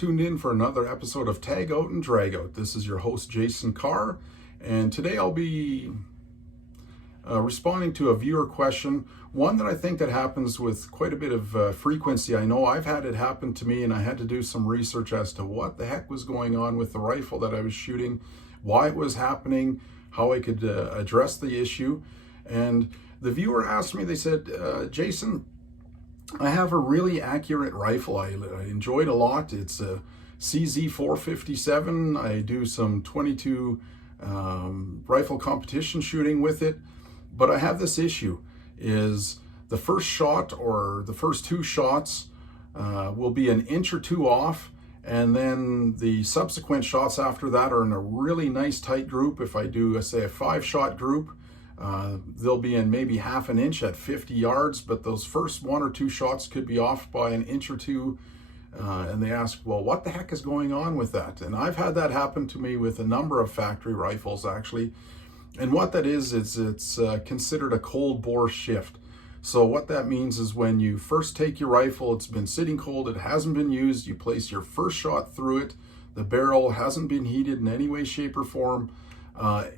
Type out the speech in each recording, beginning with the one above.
tuned in for another episode of Tag Out and Drag Out. This is your host, Jason Carr, and today I'll be responding to a viewer question, one that I think that happens with quite a bit of frequency. I know I've had it happen to me, and I had to do some research as to what the heck was going on with the rifle that I was shooting, why it was happening, how I could address the issue. And the viewer asked me, they said, Jason, I have a really accurate rifle. I enjoy it a lot. It's a CZ457. I do some 22 rifle competition shooting with it. But I have this issue, is the first shot or the first two shots will be an inch or two off, and then the subsequent shots after that are in a really nice tight group. If I do, say, a 5-shot group, they'll be in maybe half an inch at 50 yards, but those first 1 or 2 shots could be off by an inch or two. And they ask, well, what the heck is going on with that? And I've had that happen to me with a number of factory rifles, actually. And what that is it's considered a cold bore shift. So what that means is when you first take your rifle, it's been sitting cold, it hasn't been used, you place your first shot through it, the barrel hasn't been heated in any way, shape, or form.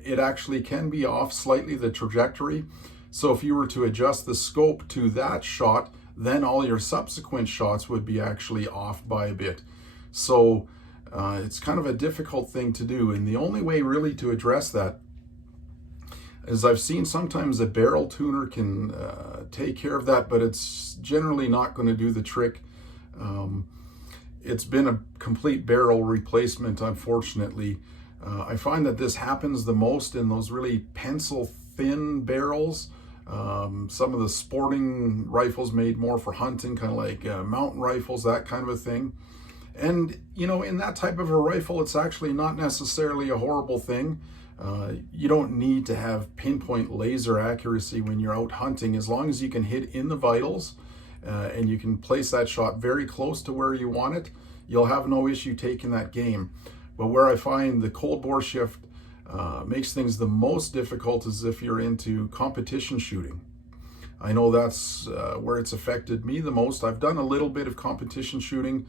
It actually can be off slightly, the trajectory. So if you were to adjust the scope to that shot, then all your subsequent shots would be actually off by a bit. So it's kind of a difficult thing to do. And the only way really to address that is, I've seen sometimes a barrel tuner can take care of that, but it's generally not going to do the trick. It's been a complete barrel replacement, unfortunately. I find that this happens the most in those really pencil thin barrels. Some of the sporting rifles made more for hunting, kind of like mountain rifles, that kind of a thing. And, you know, in that type of a rifle, it's actually not necessarily a horrible thing. You don't need to have pinpoint laser accuracy when you're out hunting, as long as you can hit in the vitals and you can place that shot very close to where you want it, you'll have no issue taking that game. But where I find the cold bore shift makes things the most difficult is if you're into competition shooting. I know that's where it's affected me the most. I've done a little bit of competition shooting,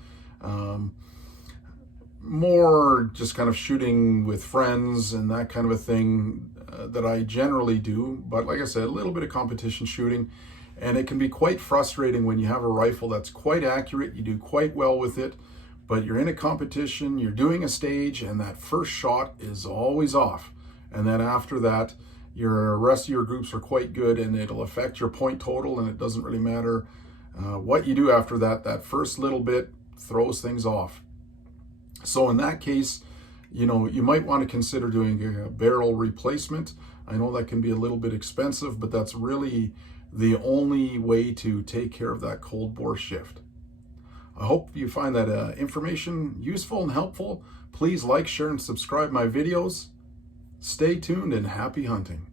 more just kind of shooting with friends and that kind of a thing that I generally do. But like I said, a little bit of competition shooting, and it can be quite frustrating when you have a rifle that's quite accurate, you do quite well with it, but you're in a competition, you're doing a stage, and that first shot is always off. And then after that, your rest of your groups are quite good, and it'll affect your point total, and it doesn't really matter what you do after that. That first little bit throws things off. So in that case, you know, you might want to consider doing a barrel replacement. I know that can be a little bit expensive, but that's really the only way to take care of that cold bore shift. I hope you find that information useful and helpful. Please like, share, and subscribe my videos. Stay tuned and happy hunting.